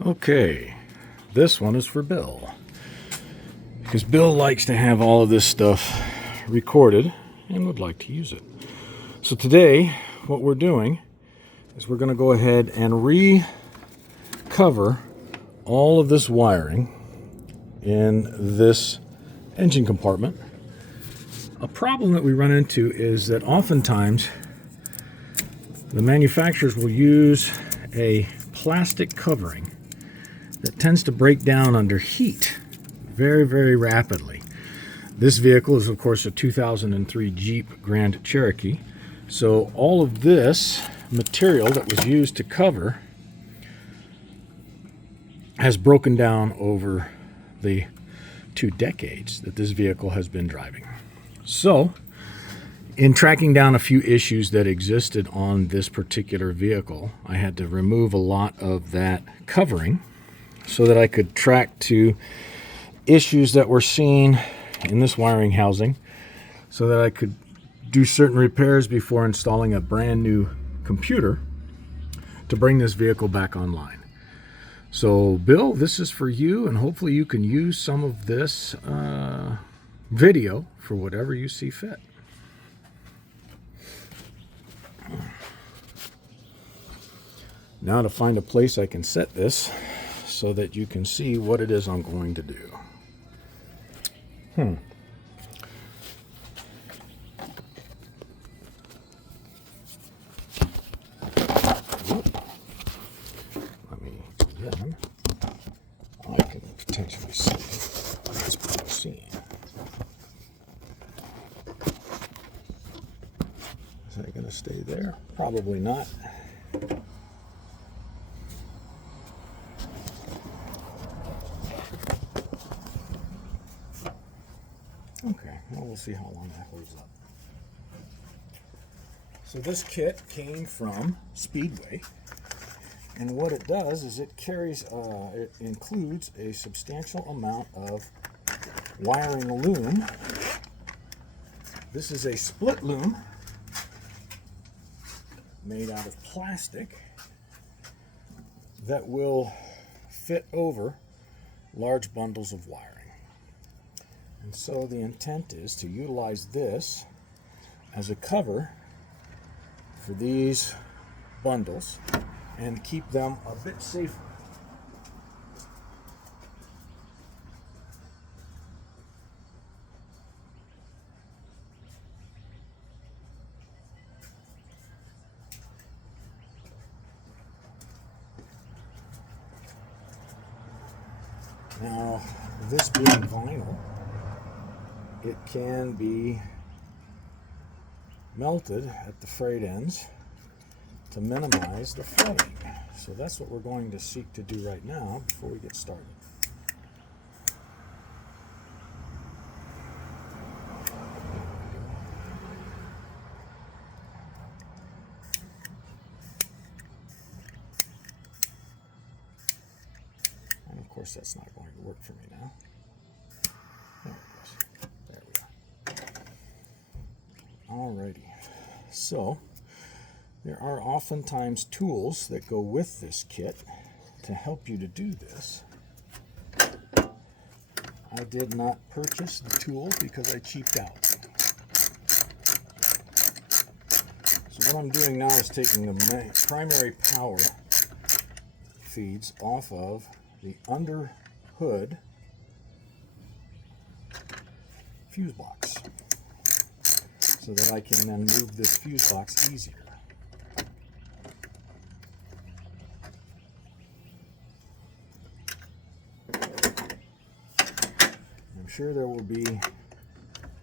Okay, this one is for Bill, because Bill likes to have all of this stuff recorded and would like to use it. So today, what we're doing is we're going to go ahead and recover all of this wiring in this engine compartment. A problem that we run into is that oftentimes the manufacturers will use a plastic covering that tends to break down under heat very, very rapidly. This vehicle is, of course, a 2003 Jeep Grand Cherokee. So all of this material that was used to cover has broken down over the 2 decades that this vehicle has been driving. So, in tracking down a few issues that existed on this particular vehicle, I had to remove a lot of that covering so that I could track to issues that were seen in this wiring housing, so that I could do certain repairs before installing a brand new computer to bring this vehicle back online. So Bill, this is for you, and hopefully you can use some of this video for whatever you see fit. Now to find a place I can set this so that you can see what it is I'm going to do. Let me, again, I can potentially see what's being seen. Is that going to stay there? Probably not. Okay, well, we'll see how long that holds up. So this kit came from Speedway, and what it does is it includes a substantial amount of wiring loom. This is a split loom made out of plastic that will fit over large bundles of wiring. And so the intent is to utilize this as a cover for these bundles and keep them a bit safer. Now, this being vinyl, it can be melted at the frayed ends to minimize the fraying. So that's what we're going to seek to do right now before we get started. And of course that's not going to work for me now. There it goes. There we are. Alrighty. So, there are oftentimes tools that go with this kit to help you to do this. I did not purchase the tool because I cheaped out. So what I'm doing now is taking the primary power feeds off of the under hood fuse box, so that I can then move this fuse box easier. I'm sure there will be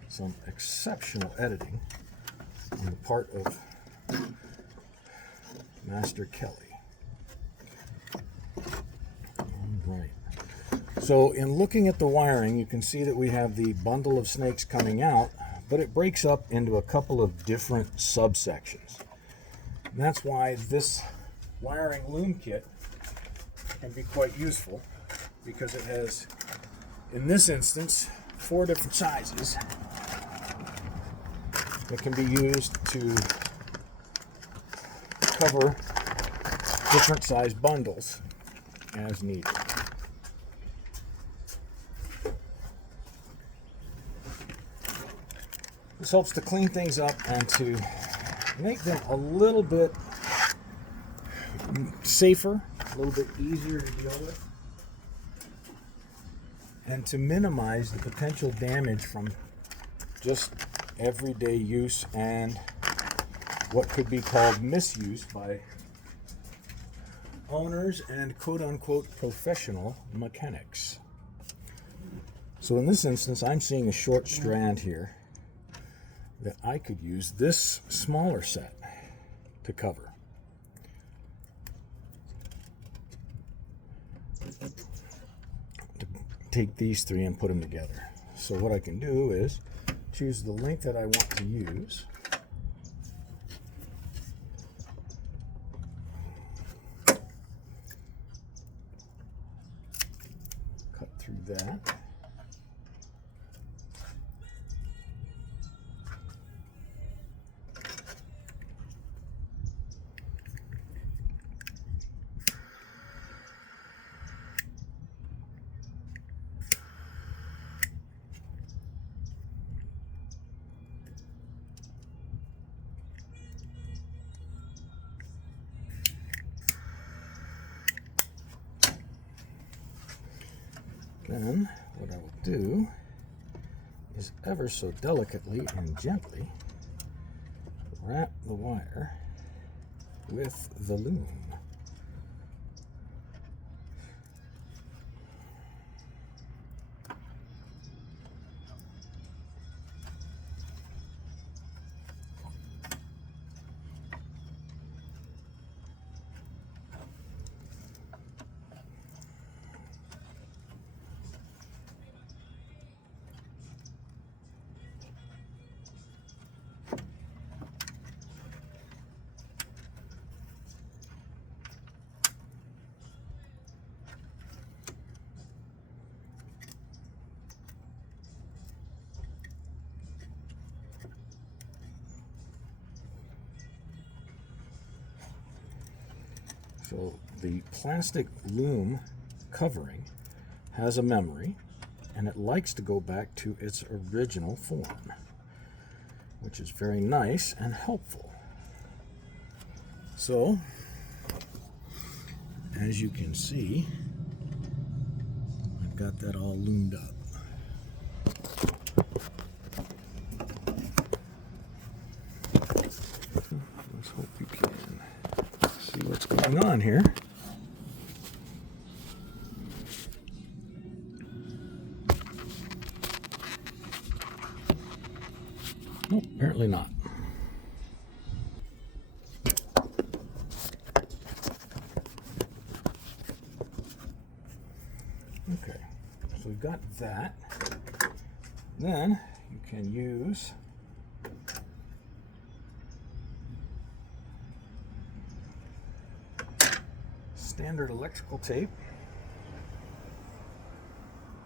some exceptional editing on the part of Master Kelly. All right. So in looking at the wiring, you can see that we have the bundle of snakes coming out, but it breaks up into a couple of different subsections. And that's why this wiring loom kit can be quite useful, because it has, in this instance, 4 different sizes that can be used to cover different size bundles as needed. This helps to clean things up and to make them a little bit safer, a little bit easier to deal with, and to minimize the potential damage from just everyday use and what could be called misuse by owners and quote-unquote professional mechanics. So in this instance, I'm seeing a short strand here that I could use this smaller set to cover. To take these three and put them together. So what I can do is choose the length that I want to use. Cut through that. Then what I will do is ever so delicately and gently wrap the wire with the loom. So the plastic loom covering has a memory, and it likes to go back to its original form, which is very nice and helpful. So, as you can see, I've got that all loomed up. Let's hope you can see what's going on here. Nope, apparently not. Okay, so we've got that. Then you can use standard electrical tape,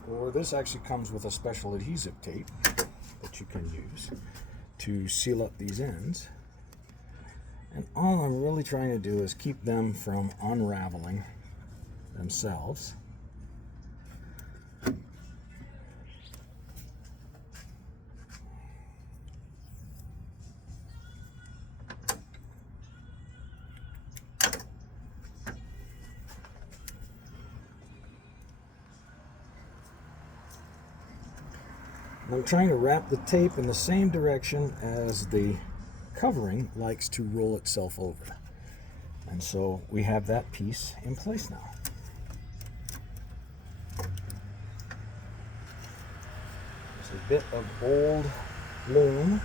or this actually comes with a special adhesive tape that you can use to seal up these ends. And all I'm really trying to do is keep them from unraveling themselves. I'm trying to wrap the tape in the same direction as the covering likes to roll itself over. And so we have that piece in place now. There's a bit of old loom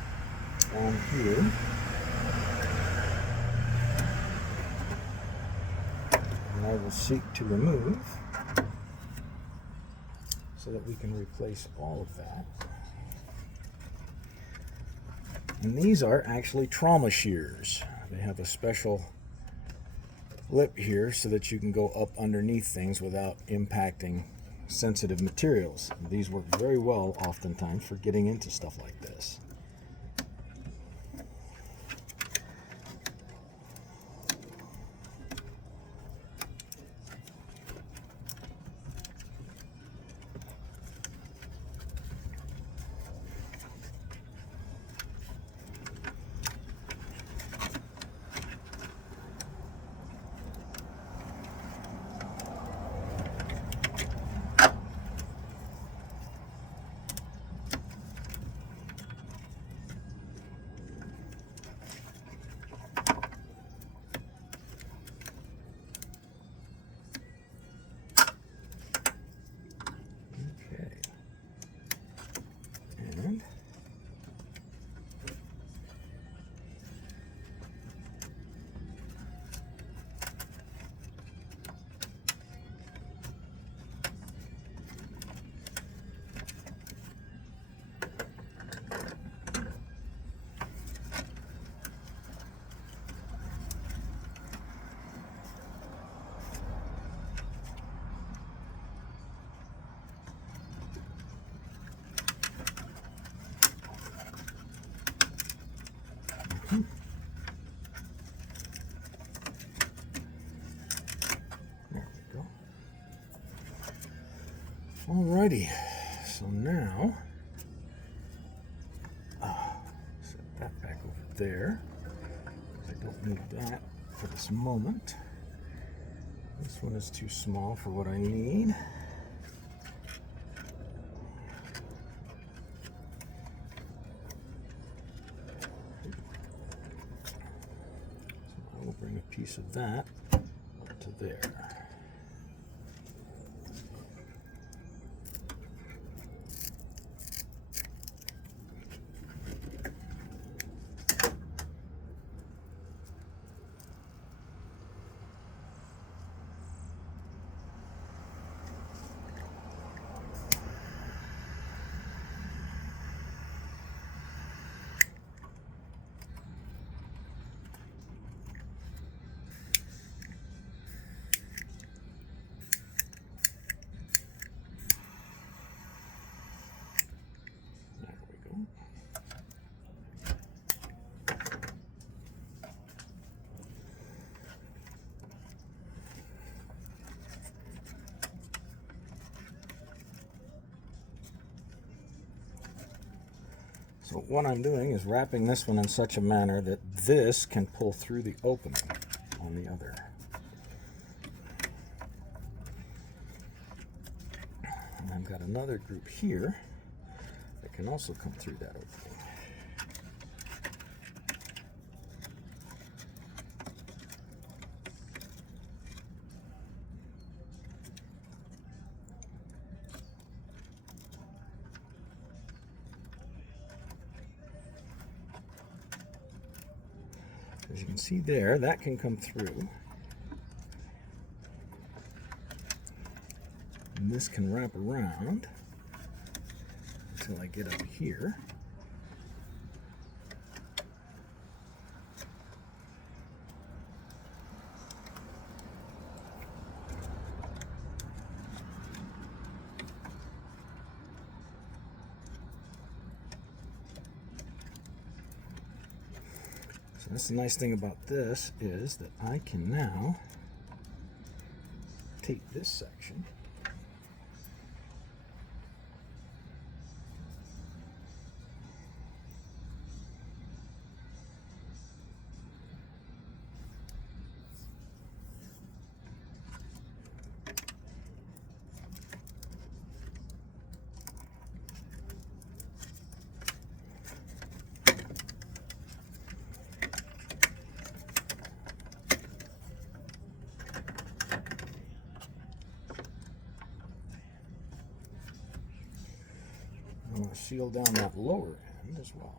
on here. And I will seek to remove so that we can replace all of that. And these are actually trauma shears. They have a special lip here so that you can go up underneath things without impacting sensitive materials. And these work very well oftentimes for getting into stuff like this. Alrighty, so now set that back over there. I don't need that for this moment. This one is too small for what I need. So I will bring a piece of that up to there. So what I'm doing is wrapping this one in such a manner that this can pull through the opening on the other. And I've got another group here that can also come through that opening. As you can see there, that can come through. And this can wrap around until I get up here. So that's the nice thing about this is that I can now take this section I'm going to seal down that lower end as well.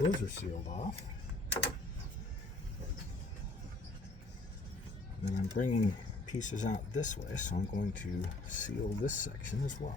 Those are sealed off. And then I'm bringing pieces out this way, so I'm going to seal this section as well.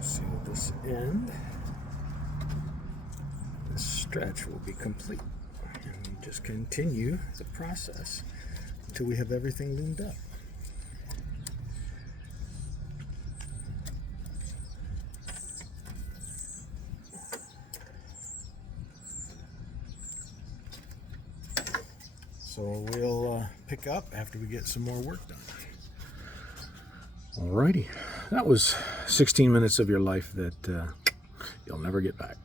Seal this end. The stretch will be complete. And we just continue the process until we have everything loomed up. So we'll pick up after we get some more work done. Alrighty, that was 16 minutes of your life that you'll never get back.